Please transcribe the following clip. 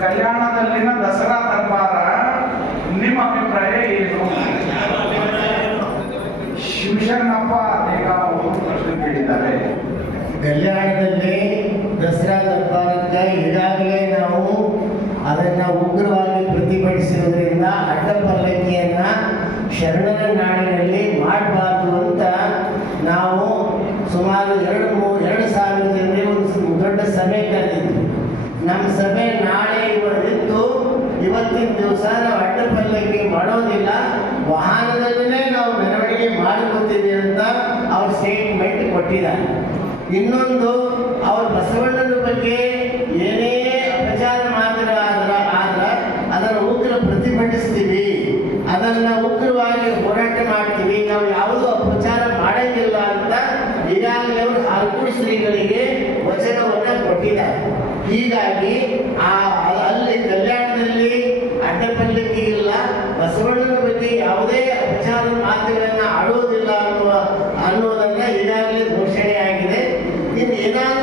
ಕಲ್ಯಾಣದಲ್ಲಿನ ದಸರಾ ದರ್ಬಾರ ನಿಮ್ಮ ಅಭಿಪ್ರಾಯ ಏನು? ಶಿವಶರಣಪ್ಪ ದೇಗಾವ್ ಅವರು ಪ್ರಶ್ನೆ ಕೇಳಿದ್ದಾರೆ. ಕಲ್ಯಾಣದಲ್ಲಿ ದಸರಾ ದರ್ಬಾರಕ್ಕೆ ಈಗಾಗಲೇ ನಾವು ಅದನ್ನು ಉಗ್ರವಾಗಿ ಪ್ರತಿಭಟಿಸಿರುವುದರಿಂದ ಅಡ್ಡಪಲ್ಲಕ್ಕಿಯನ್ನ ಶರಣರ ನಾಡಿನಲ್ಲಿ ಮಾಡಬಾರ್ದು ಅಂತ ನಾವು ಸುಮಾರು 2,000 ಜನರಿಗೆ ಒಂದು ದೊಡ್ಡ ಸಭೆ ಕರೆದಿದ್ವಿ. ನಮ್ಮ ಸಭೆ ನಾಳೆ ಇತ್ತು. ಇವತ್ತಿನ ದಿವಸ ನಾವು ಅಡ್ಡಪಲ್ಲಕ್ಕಿ ಮಾಡೋದಿಲ್ಲ, ವಾಹನದಲ್ಲೇ ನಾವು ಮೆರವಣಿಗೆ ಮಾಡಿಕೊಡ್ತೀವಿ ಅಂತ ಅವ್ರು ಸ್ಟೇಟ್ಮೆಂಟ್ ಕೊಟ್ಟಿದ್ದಾರೆ. ಇನ್ನೊಂದು, ಅವ್ರ ಬಸವಣ್ಣನ ಬಗ್ಗೆ ಏನೇ ಅಪಚಾರ ಮಾತ್ರ ಆದ್ರೆ ಅದನ್ನು ಉಗ್ರ ಪ್ರತಿಭಟಿಸ್ತೀವಿ, ಅದನ್ನು ಉಗ್ರವಾಗಿ ಹೋರಾಟ ಮಾಡ್ತೀವಿ, ನಾವು ಯಾವುದೂ ಅಪಚಾರ ಮಾಡಂಗಿಲ್ಲ ಅಂತ ಈಗಾಗಲೇ ಅವರು ಆಲ್ಕೂರು ಶ್ರೀಗಳಿಗೆ ವಚನವನ್ನು ಕೊಟ್ಟಿದ್ದಾರೆ. ಹೀಗಾಗಿ ಅಲ್ಲಿ ಕಲ್ಯಾಣದಲ್ಲಿ ಅಡ್ಡಪಲ್ಲಕ್ಕಿ ಇಲ್ಲ, ಬಸವಣ್ಣನ ಬಗ್ಗೆ ಯಾವುದೇ ಅಪಚಾರ ಮಾತುಗಳನ್ನು ಆಡುವುದಿಲ್ಲ ಅನ್ನೋದನ್ನ ಈಗಾಗಲೇ ಘೋಷಣೆ ಆಗಿದೆ. ಇನ್ನು ಏನಾದರೂ